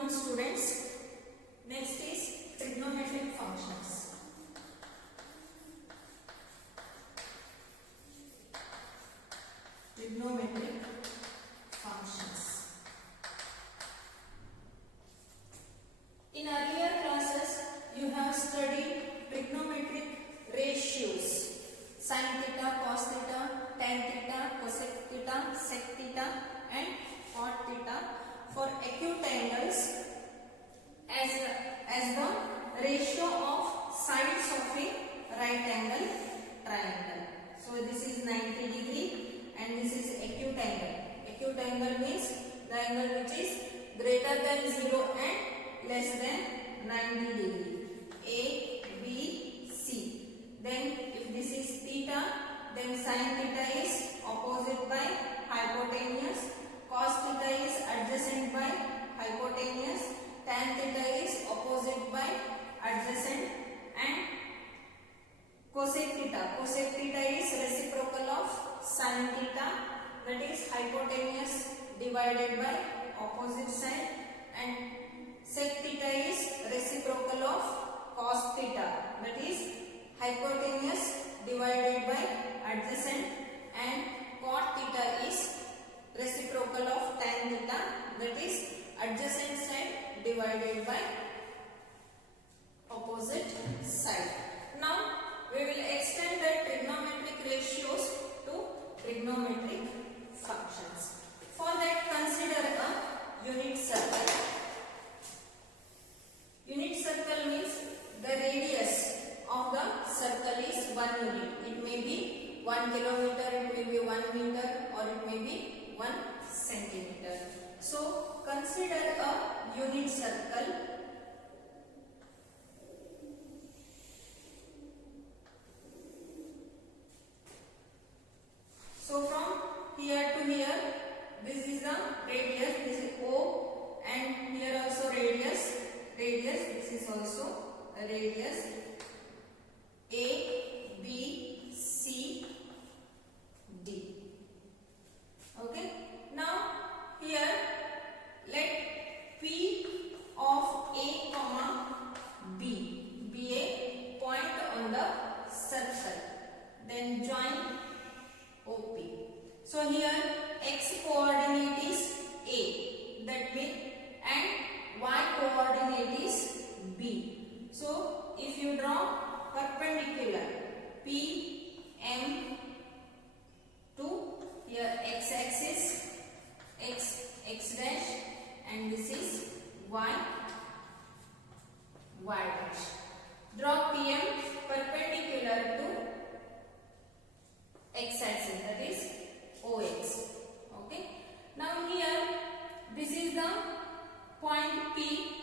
morning students. Next is trigonometric functions. Trigonometric functions. In earlier classes you have studied trigonometric ratios: sin theta, cos theta, tan theta, cosec theta, sec theta and cot theta for acute angles as the ratio of sides of a right angle triangle. So this is 90 degree and this is acute angle. Acute angle means the angle which is greater than 0 and less than 90 degree. A, B, C. Then if this is theta, then sin theta is opposite by hypotenuse, cos theta is adjacent by hypotenuse, tan theta is opposite by adjacent and cosec theta. Cosec theta is reciprocal of sin theta, that is hypotenuse divided by opposite side, and sec theta is reciprocal of cos theta, that is hypotenuse divided by adjacent, and cot theta is reciprocal of tan theta, that is adjacent side divided by opposite side. Now we will extend the trigonometric ratios to trigonometric functions. For that, consider a unit circle. Unit circle means the radius of the circle is 1 unit. It may be 1 kilometer, it may be 1 meter, or it may be 1 centimeter. So consider a unit circle. So from here to here, this is the radius, this is O, and here also radius, this is also a radius. A, B, C, D. Okay. Now here let P of A comma B be a point on the circle. Then join OP. So here x coordinate is A, that means, and y coordinate is B. So if you draw perpendicular PM to here x axis, x dash, and this is y dash. Draw PM perpendicular to x axis, that is OX. Okay. Now here this is the point P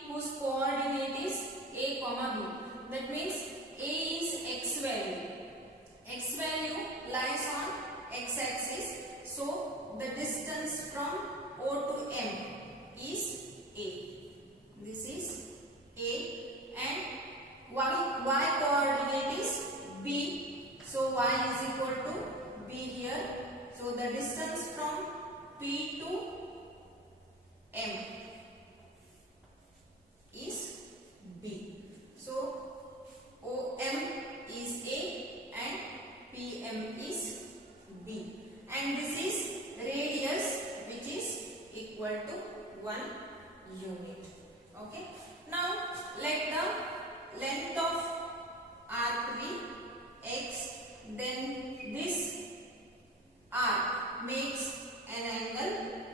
whose coordinate is A comma B. That means A is x value. X value lies on x axis. So the distance from O to M is A. This is A, and y coordinate is B. So y is equal to B here. So the distance from P to M is B. So OM is A and PM is B. And this is radius, which is equal to 1 unit. Okay. Now let the length of arc be x. Then this arc makes an angle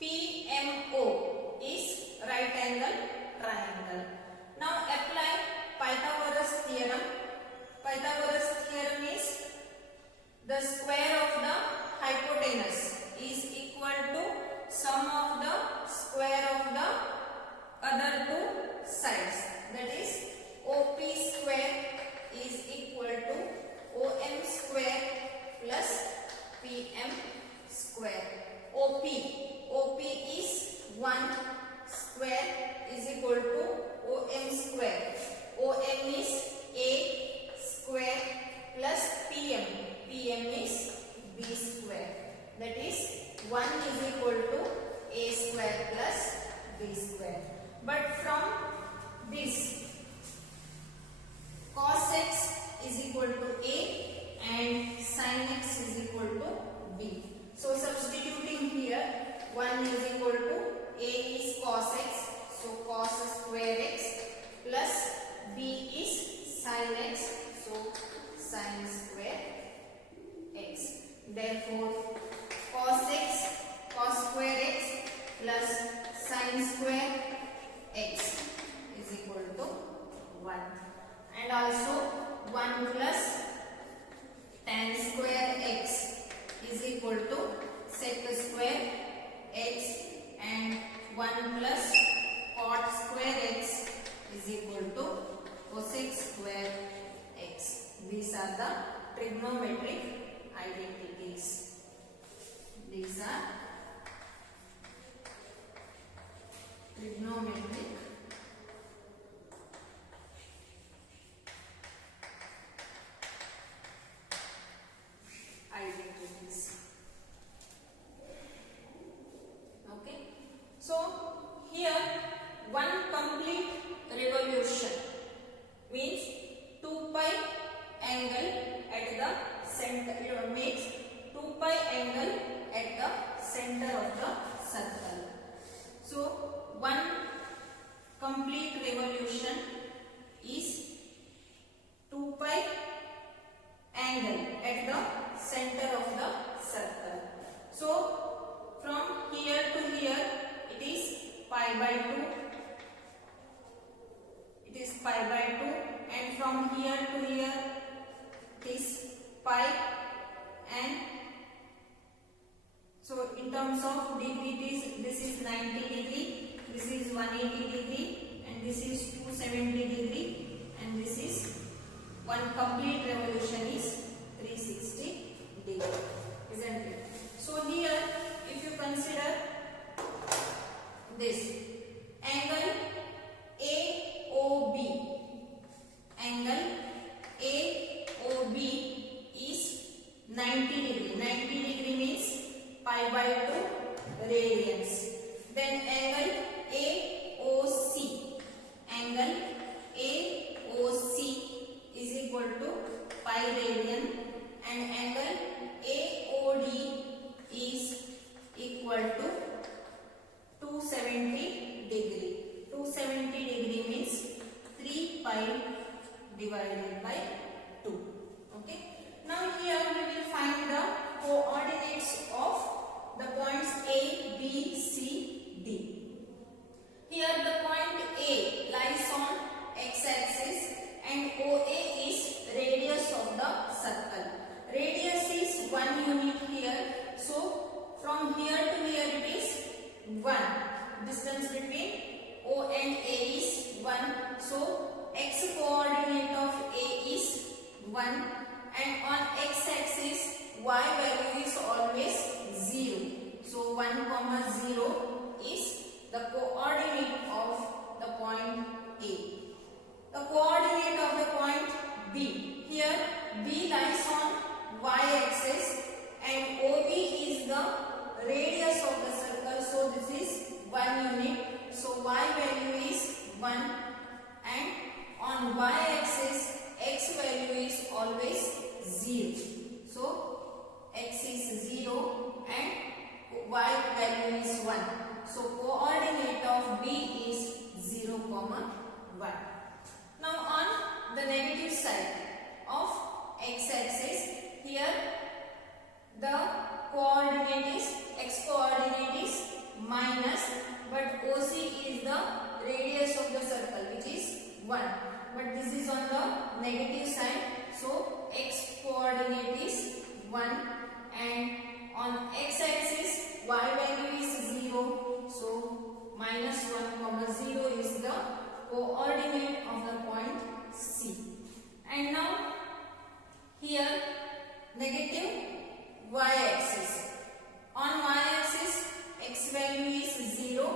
PMO is right angle triangle. Now apply Pythagoras theorem. Pythagoras theorem is the square of the hypotenuse is equal to sum of the square of the other two sides. That is OP square is equal to OM square plus PM square. OP is 1 square is equal to OM square. OM is A square plus PM is B square. That is 1 is equal to A square plus B square. But from this, cos x is equal to A and sin x is equal to B. So substituting here, 1 is equal to A is cos x, so cos square x plus B is sin x, so sin square x. Therefore, cos square x plus sin square x is equal to 1. And also 1 plus tan square x is equal to sec square x, and 1 plus cot square x is equal to cosec square x. These are the trigonometric identities. These are trigonometric identities. Okay. So here one complete revolution means 2 pi angle at the center. It makes 2 pi angle at the center of the circle. So one complete revolution is 2 pi angle at the center of the circle. So from here to here it is pi by 2. It is pi by 2, and from here to here it is pi, and so in terms of degree this is 90 degree, this is 180 degree, and this is 270 degree, and this is one complete revolution is 360 degree, isn't it? So here if you consider this angle AOB, angle AOB is 90 degree. 90 degree means pi by 2 radians. Then angle AOC, angle AOC is equal to pi radian, and angle AOD is equal to 270 degree. 270 degree means 3 pi divided by 2. Okay. Now here we will find the coordinates of the points A, B, C, D. Here the point A lies on x-axis and OA is radius of the circle. Radius is 1 unit here. So from here to here it is 1. Distance between O and A is 1. So x coordinate of A is 1, and on x-axis y value is always 0. So 1, 0 is the coordinate of the point A. The coordinate of the point B. Here B lies on y-axis and OB is the radius of the circle. So this is 1 unit. So y value is 1, and on y-axis x value is always 0. So x is 0 and y value is 1. So coordinate of B is 0, 1. Now on the negative side of x-axis, here the coordinate is x coordinate is -1. but this is on the negative side, so x coordinate is 1, and on x axis y value is 0, so -1, 0 is the coordinate of the point C. And now here negative y axis. On y axis x value is 0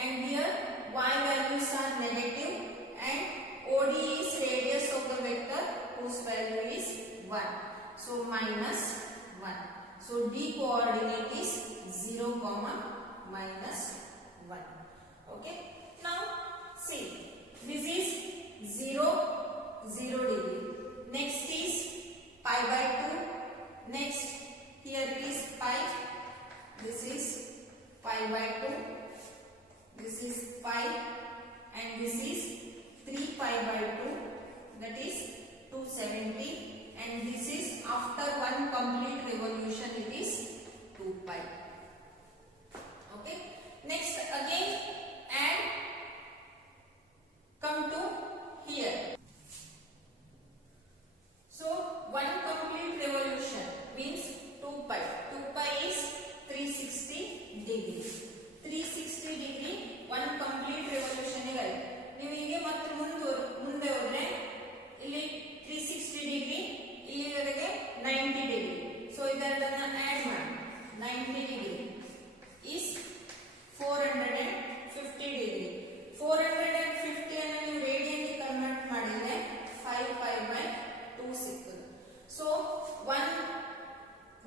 and here y values are negative, and OD is radius of the vector whose value is 1, so -1. So D coordinate is 0, -1. Okay. Now see, this is 0, 0 degree. Next is pi by 2. Next here it is pi. This is pi by 2. This is pi, and this is 3 pi by 2. That is 270. And this is after one complete revolution. It is 2 pi. Okay. Next again and come to here. So one complete revolution means 2 pi. 2 pi is 360 degree. 360 degree one complete revolution ಗೆ ನೀವು ಹೀಗೆ ಮತ್ತೆ ಮುಂದೆ ಹೋದ್ರೆ ಇಲ್ಲಿ 360 degree ಇಲ್ಲಿವರೆಗೆ 90 degree. So ಇದೆರಡನ್ನ add ಮಾಡಿ 90 degree is 450 degree. 450 ಅನ್ನು ನೀವು ರೇಡಿಯನ್ ಗೆ ಕನ್ವರ್ಟ್ ಮಾಡಿದ್ರೆ 5 pi by 2 ಸಿಗ್ತದೆ. So 1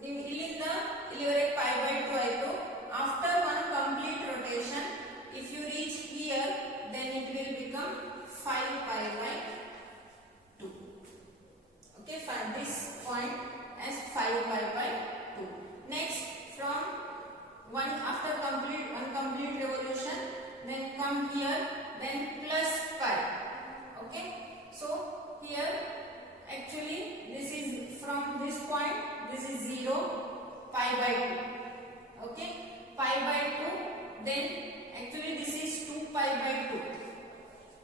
ನೀವು ಇಲ್ಲಿಂದ ಇಲ್ಲಿವರೆಗೆ pi by 2 ಆಯಿತು. After one complete rotation, if you reach here, then it will become 5 pi by 2. Okay, find this point as 5 pi by 2. Next, from one after one complete revolution, then come here, then plus pi. Okay, so here actually this is from this point, this is 0, pi by 2. Okay, pi by 2, then actually this is 2 pi by 2.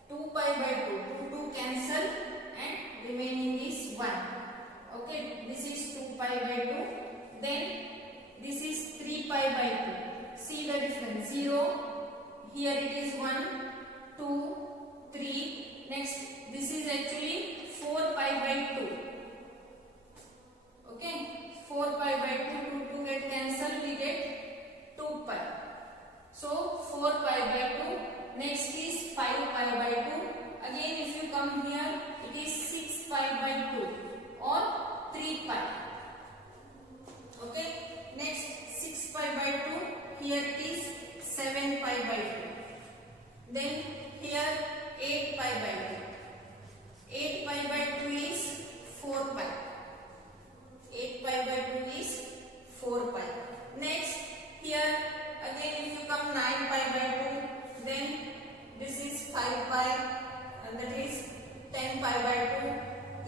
2 pi by 2, 2 cancel and remaining is 1. Okay, this is 2 pi by 2, then this is 3 pi by 2. See the difference, 0, here it is 1, 2, 3, next this is actually 4 pi by 2. Okay, 4 pi by 2, 2 get cancelled, we get 2 pi. So 4 pi by 2. Next is 5 pi by 2. Again if you come here, it is 6 pi by 2 or 3 pi. Okay. Next 6 pi by 2. Here it is 7 pi by 2. Then here 8 pi by 2. 8 pi by 2 is 4 pi. 8 pi by 2 is 4 pi. Next here again if you come 9 pi by 2, then this is 5 pi, and that is 10 pi by 2,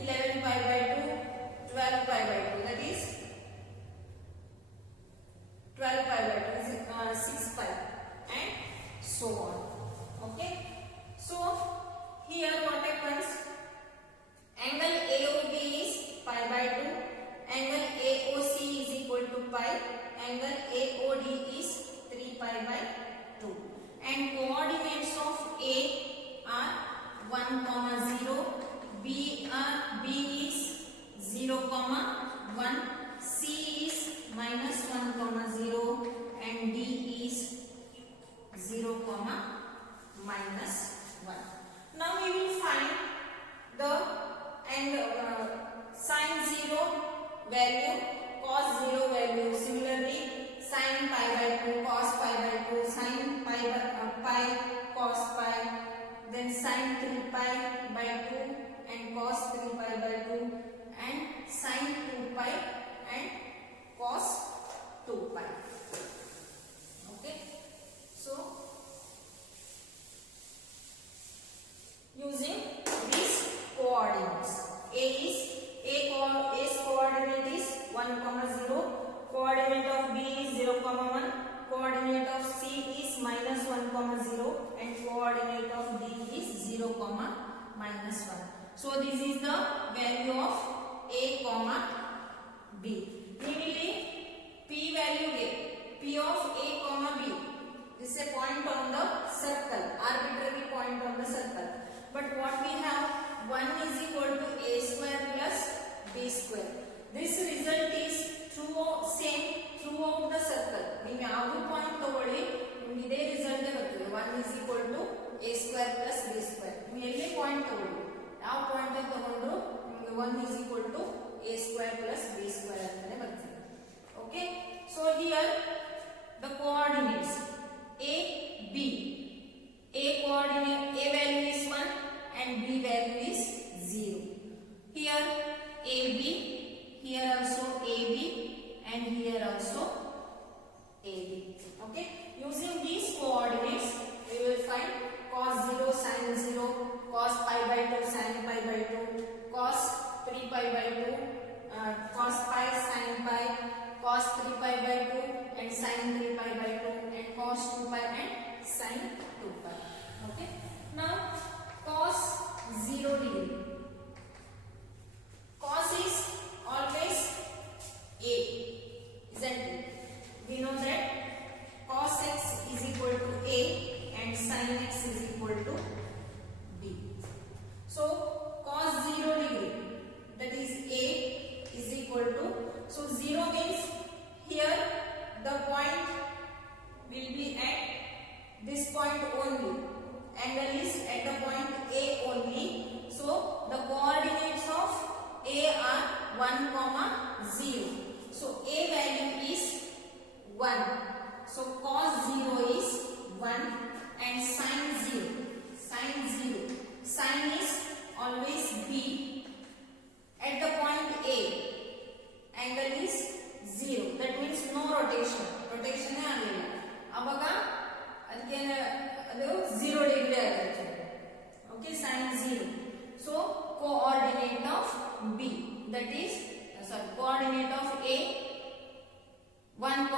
11 pi by 2, 12 pi by 2, that is 12 pi by 2 is 6 pi, and so on. Okay, so here what happens, angle AOB is pi by 2, angle AOC is equal to pi, angle AOD is 3 pi by 2, and coordinates of A are 1, 0, B is 0, 1, C is -1, 0, and D is 0, -1. Now we will find the sin 0 value, cos 0 value. Similarly, sin pi by 2, cos pi by 2, sin pi cos pi, then sin 3 pi by 2 and cos 3 pi by 2, and sin 2 pi and cos 2 pi. Okay, so using these coordinates, A's coordinate is 1, 0, coordinate of B is 0, 1, coordinate of C is -1, 0, and coordinate of D is 0, -1. minus 1. So this is the value of a comma b. Neatly p value ಗೆ p of a comma b. This is a point on the circle, arbitrary point on the circle. But what we have, 1 is equal to a square plus b square. This result is same throughout the circle. ನೀವು ಯಾವುದು point ತಗೊಳ್ಳಿ ನಿಮಗೆ ಇದೇ result ಬರ್ತದೆ. 1 is equal to a square plus b square. ನೀವು ಎಲ್ಲೇ point ತಗೊಳ್ಳಿ, ಯಾವ ಪಾಯಿಂಟ್ ತಗೊಂಡ್ರು ನಿಮಗೆ 1 is equal to a square plus b square ಅಂತಾನೆ ಬರ್ತದೆ. Okay, so here the coordinates a b. A coordinate, a value is 1 and b value is 0. Here ab, here also ab, and here also ab. Okay, using these coordinates we will find cos 0 sin 0, cos pi by 2 sin pi by 2, cos 3 pi by 2, cos pi sin pi, cos 3 pi by 2 and sin 3 pi by 2, and cos 2 pi and sin 2 pi. Okay, now cos 0 degree. Cos is always a, isn't it? We know that cos x is equal to a and sin x is equal to b. So cos 0 degree, that is a, is equal to, so 0 means here the point will be at this point only. Angle is at the point a only. So the coordinates of a are 1, 0. So a value is 1. So cos 0 is 1 and sin 0. Sin 0. Sin is always b. At the point a, angle is 0. That means no rotation. Rotation is agilla. Avaga adike adu 0 degree agutte. Okay, sin 0. So coordinate of b, that is coordinate of a 1,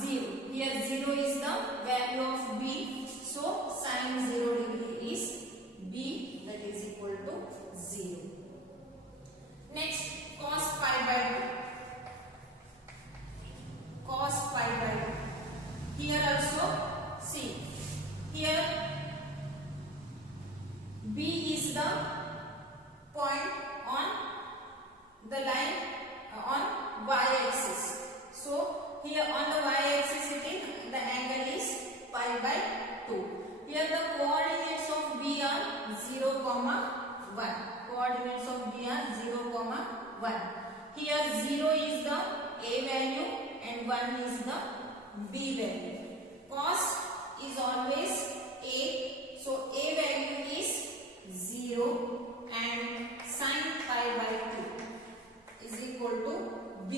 0. Here 0 is the value of b. So sin 0 degree is b, that is equal to 0. Next, cos pi by 2. Cos pi by 2. Here also, see, here b is the point on the line on y-axis. So here on the y-axis it is, the angle is pi by 2. Here the coordinates of b are 0, 1. Coordinates of b are 0, 1. Here 0 is the a value and 1 is the b value. Cos is always a, so a value is 0 and sin pi by 2 is equal to b.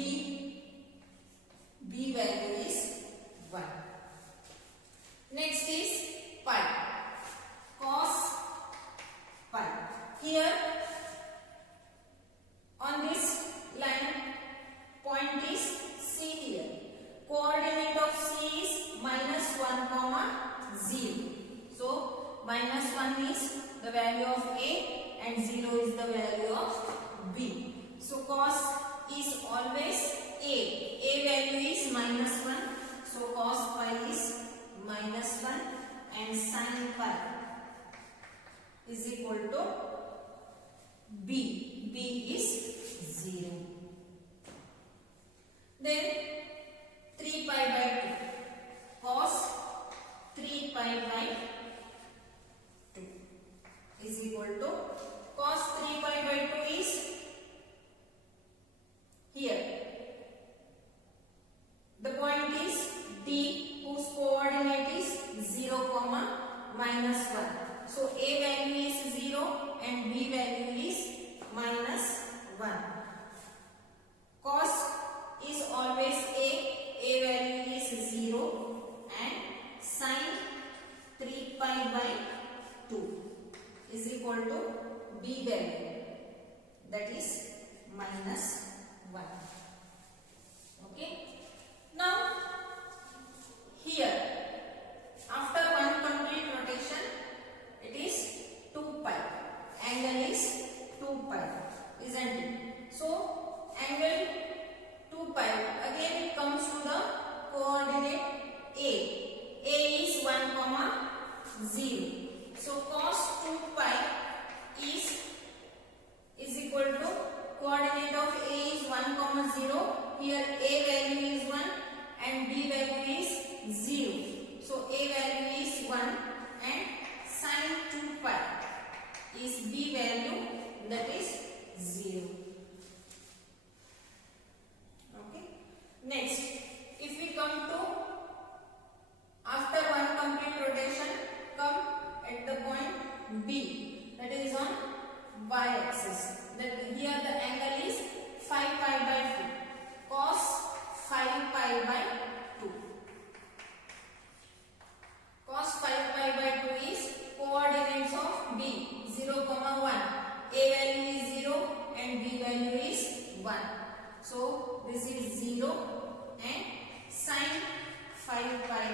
B value is 1. Next is pi. Cos pi. Here on this line, point is C here. Coordinate of C is minus 1, 0. So minus 1 is the value of A and 0 is the value of B. So cos is always A. A value is minus 1. So cos pi is minus 1 and sin pi is equal to B. B is 0. Then 3 pi by 2. Cos 3 pi by 2 is equal to, cos 3 pi by 2 is here. The point is D, whose coordinate is 0, minus 1. So A value is 0 and B value is minus 1. Cos is always A value is 0 and sin 3 pi by 2 is equal to B value, that is minus 1. Okay. Now here after one complete rotation it is 2 pi.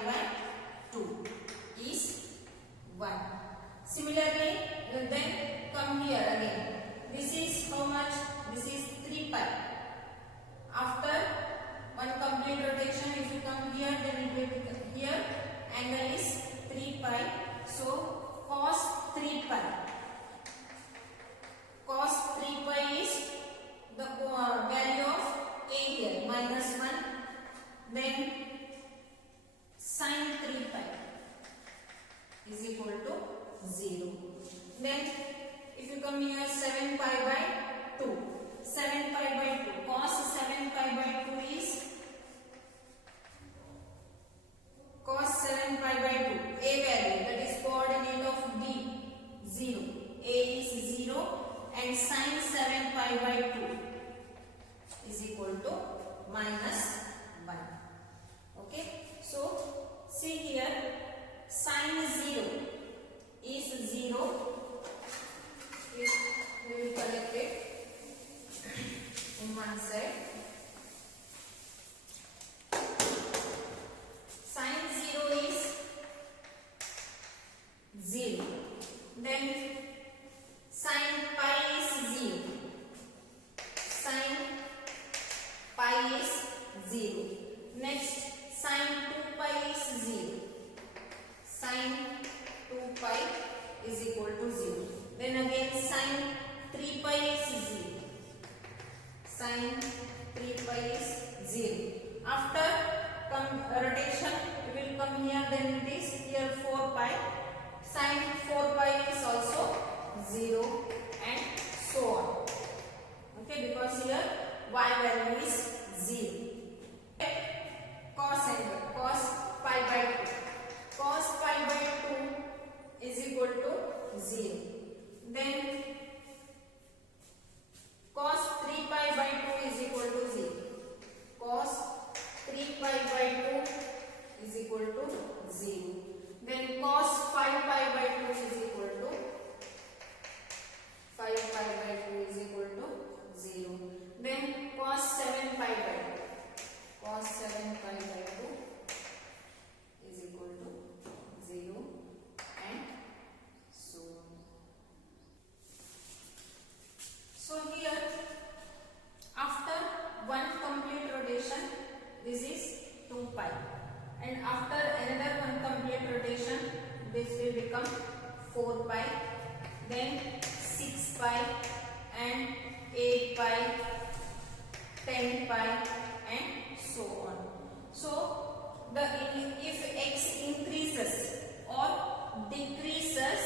by 2 is 1. Similarly, then come here again. This is how much? This is 3 pi. After one complete rotation, if you come here, then it will become here angle is 3 pi. So cos 3 pi. Cos 3 pi is the value of a here, minus 1. Then sin 3 pi is equal to 0. Then if you come here, 7 pi by 2. 7 pi by 2. Cos 7 pi by 2 is cos 7 pi by 2. A value, that is coordinate of D, 0. A is 0 and sin 7 pi by 2 is equal to minus 1. Okay. So see here, sin 0 is 0. We will collect it in one side. Sin 0 is 0. Then sin pi is 0. Sin pi is 0. Next, sin 2 pi is 0. Sin 2 pi is equal to 0. Then again sin 3 pi is 0. Sin 3 pi is 0. After rotation, it will come here, then it is here 4 pi. Sin 4 pi is also 0 and so on. Okay, because here y value is 0. Cos angle, cos pi by 2. Cos pi by 2 is equal to 0. Then cos 3 pi by 2 is equal to 0. Cos 3 pi by 2 is equal to 0. Then cos 5 pi by 2 is equal to 5 pi by 2 is equal to 0. Then cos 7 pi by 2. Cos 7 pi by 2 is equal to 0 and so on. So here, after one complete rotation, this is 2 pi, and after another one complete rotation, this will become 4 pi, then 6 pi and 8 pi, 10 pi and so on. So if x increases or decreases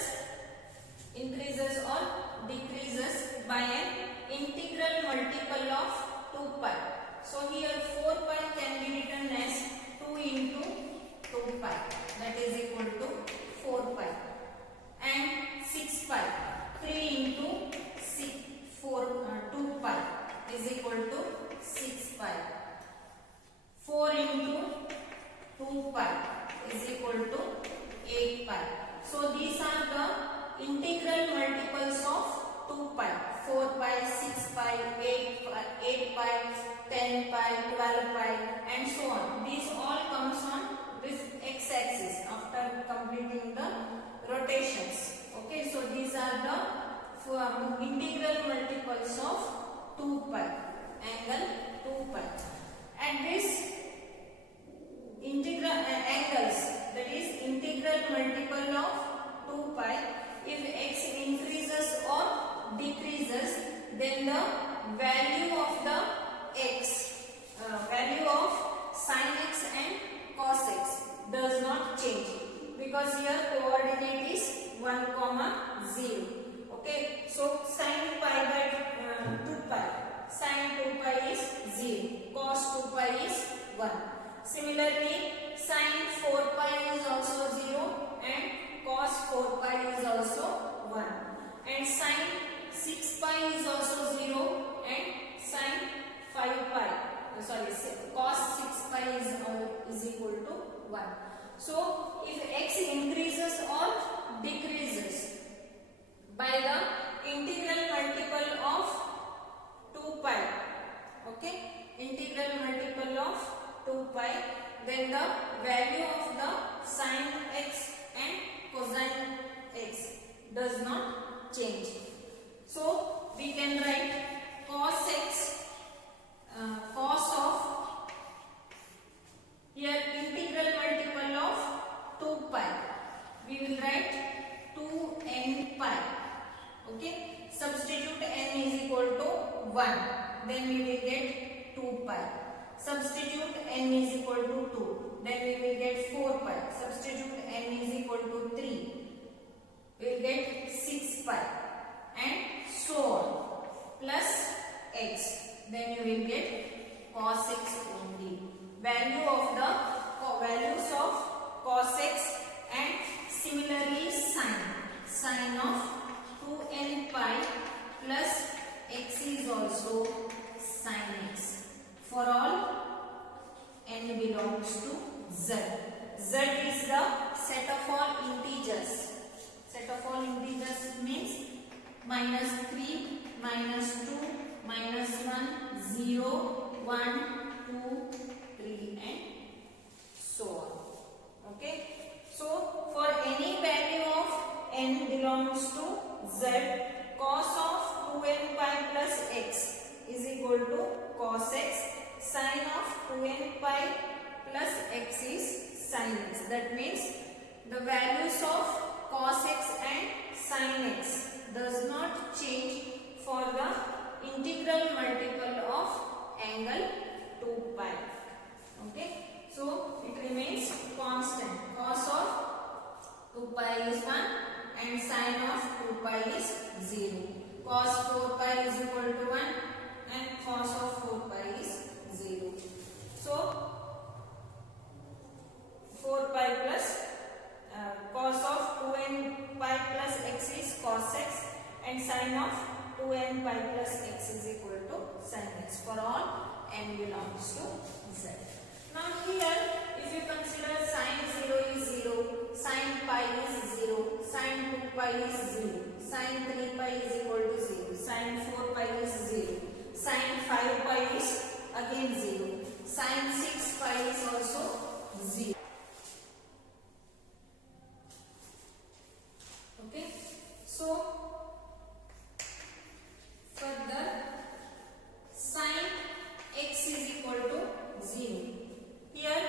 by an integral multiple of 2 pi. So here 4 pi can be written as 2 into 2 pi, that is equal to 4 pi, and 6 pi 3 into 2 pi is equal to 6 pi. 4 into 2 pi is equal to 8 pi. So these are the integral multiples of 2 pi. 4 pi, 6 pi, 8 pi, 10 pi, 12 pi and so on. These all comes on this x-axis after completing the rotations. Okay, so these are the integral multiples of 2 pi, angle 2 pi. And this integral angles, that is integral multiple of 2 pi, if x increases or decreases, then the value of the value of sin x and cos x does not change, because here coordinate is 1, 0. Okay, so sin pi by 2 pi, sin 2 pi is 0, cos 2 pi is 1. Similarly, sin 4 pi is also 0 and cos 4 pi is also 1, and sin 6 pi is also 0 and sin 5 pi, cos 6 pi is equal to 1. So if x increases or decreases by the integral multiple of 2 pi, okay, integral multiple of 2 pi, then the value of the sin x and cosine x does not change. So we can write cos x, cos of, here integral multiple of 2 pi. We will write 2n pi. Okay. Substitute n is equal to 1. Then we will get 2 pi. Substitute n is equal to 2. Then we will get 4 pi. Substitute n is equal to 3. We will get 6 pi. And so on. Plus x. Then you will get cos x only. Values of cos x and similarly sin of 2n pi plus x is also sin x. For all n belongs to z. Z is the set of all integers. Set of all integers means minus 3, minus 2, minus 1, 0, 1, 2, 3 and so on. Okay. So for any value of n belongs to z, cos of 2n pi plus x is equal to cos x, sin of 2n pi plus x is sin x. That means the values of cos x and sin x does not change for the integral multiple of angle 2 pi. Okay. So it remains constant. Cos of 2 pi is 1 and sin of 2 pi is 0. Cos 4 pi is equal to 1 and cos of 4 pi is 0. So 4 pi plus cos of 2n pi plus x is cos x and sin of 2n pi plus x is equal to sin x. For all n belongs to z. Now here if you consider sin 0 is 0, sin pi is 0, sin 2 pi is 0, sin 3 pi is equal to 0, sin 4 pi is 0, sin 5 pi is again 0, sin 6 pi is also 0. Okay. So further sin x is equal to 0. Here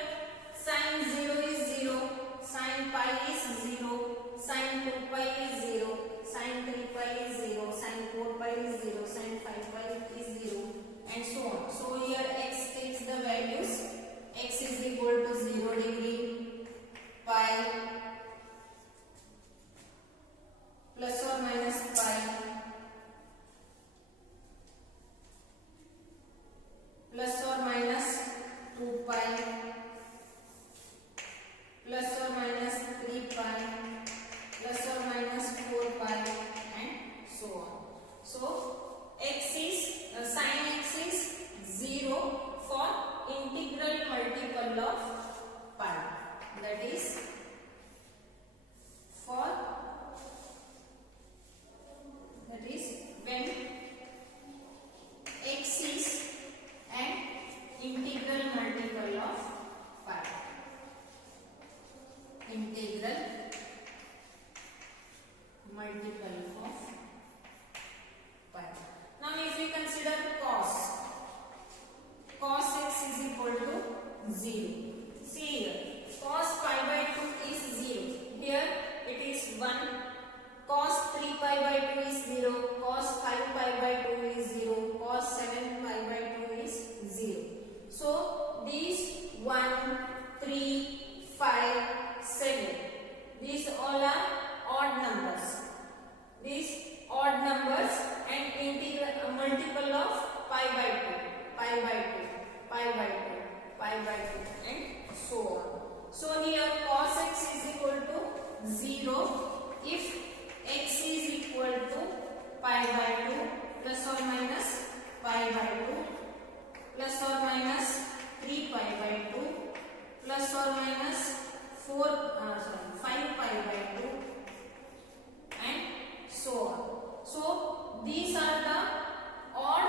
sin 0 is 0, sin pi is 0, sin 2 pi is 0, sin 3 pi is 0, sin 4 pi is 0, sin 5 pi is 0 and so on. So here x takes the values. X is equal to 0 degree, pi, plus or minus pi, plus or minus 2 pi, plus or minus 3 pi, plus or minus 4 pi and so on. So x is sin x is 0 for integral multiple of pi. That is when x is an integral multiple of pi. Integral multiple of pi. Now if we consider cos x is equal to 0. See here, cos pi by 2 is 0. Here it is 1. Cos 3 pi by 2 is 0. Cos 5 pi by 2 is 0. Cos 7 pi by 2 is 0. So these 1, 3, 5, 7, these all are odd numbers. These odd numbers and integral multiple of pi by 2, pi by 2, pi by 2, pi by 2 and so on. So here cos x is equal to 0 if x is equal to pi by 2 plus or minus pi by 2 plus or minus 3 pi by 2 plus or minus 5 pi by 2 and so on. So these are the odd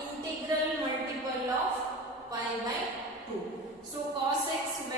integral multiple of pi by 2. So cos x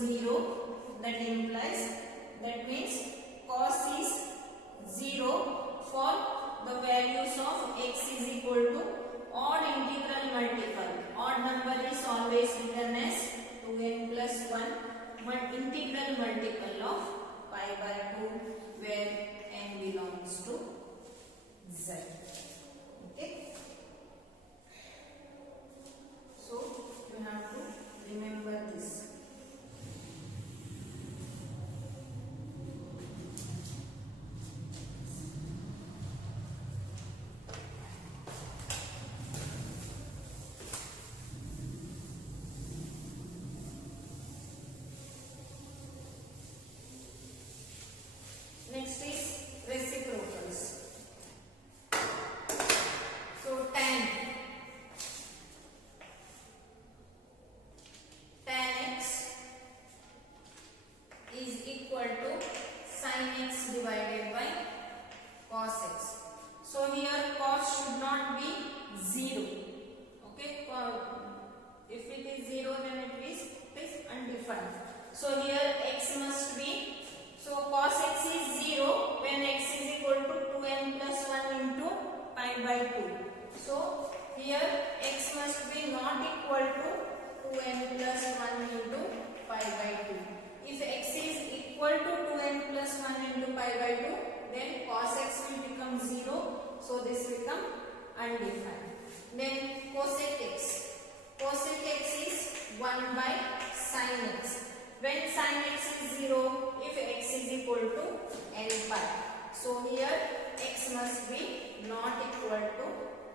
0. That implies, that means cos is 0 for the values of x is equal to odd integral multiple. Odd number is always written as 2n plus 1 integral multiple of pi by 2 where n belongs to z. Okay. So you have to remember this. Next is reciprocals. So tan x is equal to sin x divided by cos x. So here cos should not be 0. Okay, if it is 0 then it is undefined. So here x must be, so cos x is 0 when x is equal to 2n plus 1 into pi by 2. So here x must be not equal to 2n plus 1 into pi by 2. If x is equal to 2n plus 1 into pi by 2, then cos x will become 0. So this will become undefined. Then cosec x. Cosec x is 1 by sin x. When sin x is 0, if x is equal to n pi. So here x must be not equal to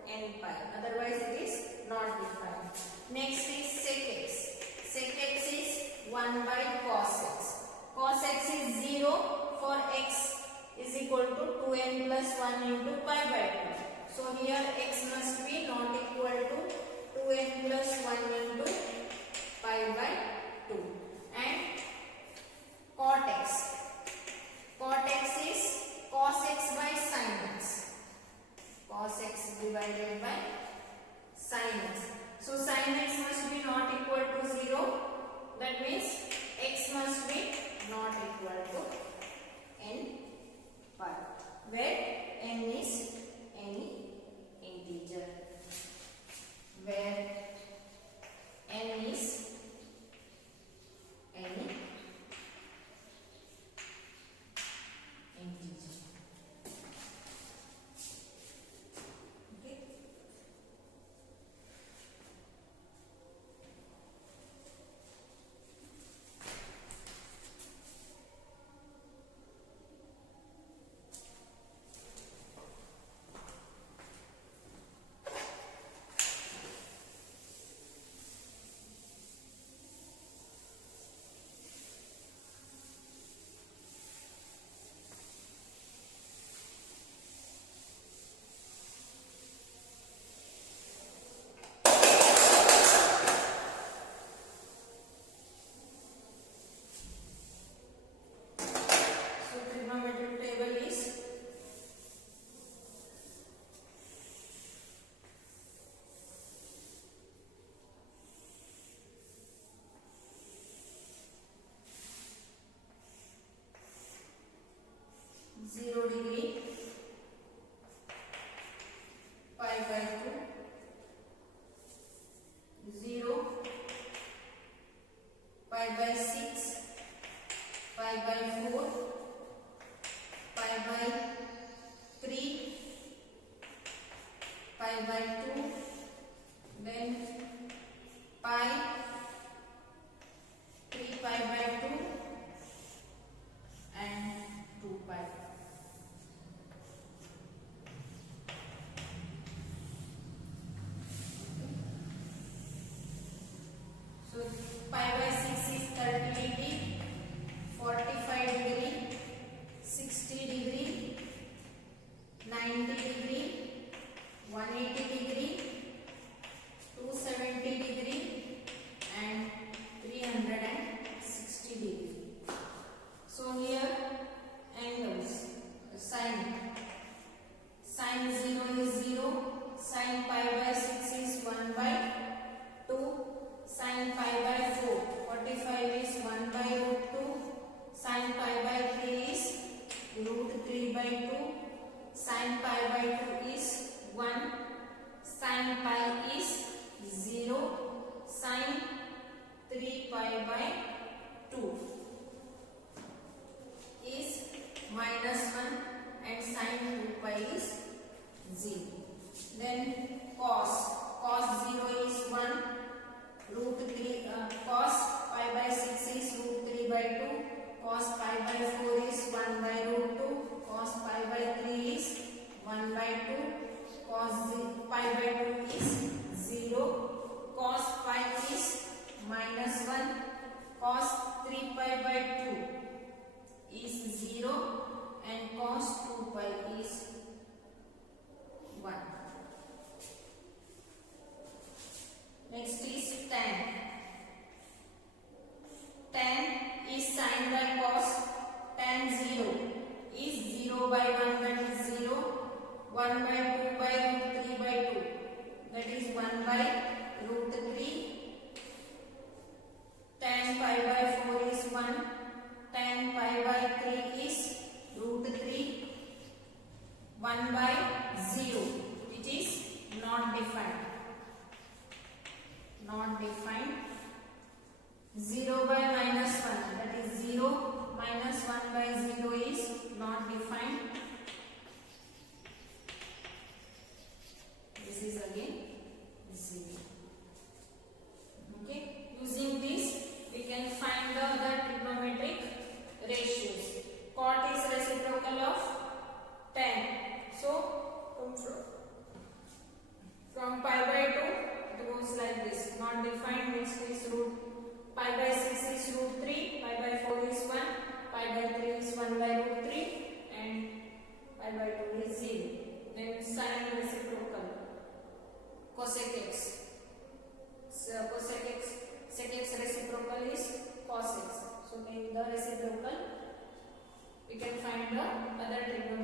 n pi. Otherwise it is not defined. Next is sec x. Sec x is 1 by cos x. Cos x is 0 for x is equal to 2n plus 1 into pi by 2. So here x must be not equal to 2n plus 1 into pi by 2. And cot x. Cot x is cos x by sin x. Cos x divided by sin x. So sin x must be not equal to 0. That means x must be not equal to n pi, where n is any integer. Where by 2 is -1 and sin 2 pi is 0. Then cos 0 is 1, root 3 cos pi by 6 is root 3 by 2, cos pi by 4 is 1 by root 2, cos pi by 3 is 1 by 2, cos pi by 2 is 0, cos pi is -1, cos 3 pi by 2 is 0 and cos 2 pi is 1. Next is tan. Tan is sin by cos. Tan 0 is 0 by 1, that is 0. 1 by 2 by root 3 by 2, that is 1 by root 3. Tan pi by 4 is 1. Tan pi by 3 is root 3. 1 by 0. It is not defined. Not defined. 0 by -1, that is 0. -1 by 0 is not defined. This is again 0. Okay. Using this, we can find the other trigonometric ratios. Cot is reciprocal of tan. So from pi by 2 it goes like this. Not defined. Next is root pi by 6 is root 3, pi by 4 is 1, pi by 3 is 1 by root 3, and pi by 2 is 0. Then sin reciprocal. Cosec x. So cosec x, sec x reciprocal is cos x. So take the reciprocal. We can find the other trigonometric